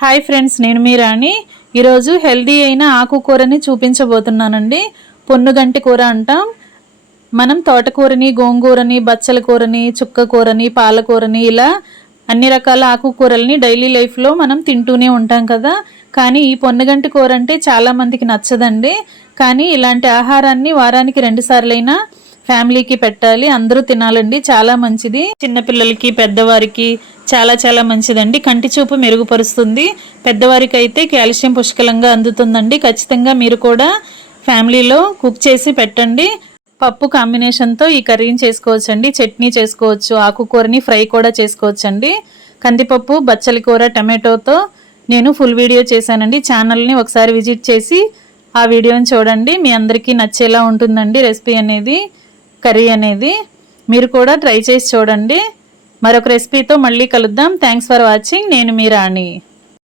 Hi friends, నేను మీ రాణి. ఈరోజు healthy అయిన ఆకుకూరని చూపించబోతున్నానండి. పొన్నుగంటి కూర అంటాం. మనం తోటకూరని, గోంగూరని, బచ్చల కూరని, చుక్క కూరని, పాలకూరని ఇలా అన్ని రకాల ఆకుకూరల్ని డైలీ లైఫ్లో మనం తింటూనే ఉంటాం కదా. కానీ ఈ పొన్నుగంటి కూర అంటే చాలామందికి నచ్చదండి. కానీ ఇలాంటి ఆహారాన్ని వారానికి 2 సార్లైనా ఫ్యామిలీకి పెట్టాలి, అందరూ తినాలండి. చాలా మంచిది, చిన్నపిల్లలకి పెద్దవారికి చాలా చాలా మంచిదండి. కంటి చూపు మెరుగుపరుస్తుంది. పెద్దవారికి అయితే కాల్షియం పుష్కలంగా అందుతుందండి. ఖచ్చితంగా మీరు కూడా ఫ్యామిలీలో కుక్ చేసి పెట్టండి. పప్పు కాంబినేషన్తో ఈ కర్రీని చేసుకోవచ్చండి. చట్నీ చేసుకోవచ్చు, ఆకుకూరని ఫ్రై కూడా చేసుకోవచ్చండి. కందిపప్పు, బచ్చలి కూర, టమాటోతో నేను ఫుల్ వీడియో చేశానండి. ఛానల్ని ఒకసారి విజిట్ చేసి ఆ వీడియోని చూడండి. మీ అందరికీ నచ్చేలా ఉంటుందండి రెసిపీ అనేది, కర్రీ అనేది. మీరు కూడా ట్రై చేసి చూడండి. మరొక రెసిపీతో మళ్ళీ కలుద్దాం. Thanks for watching. నేను మీ రాణి.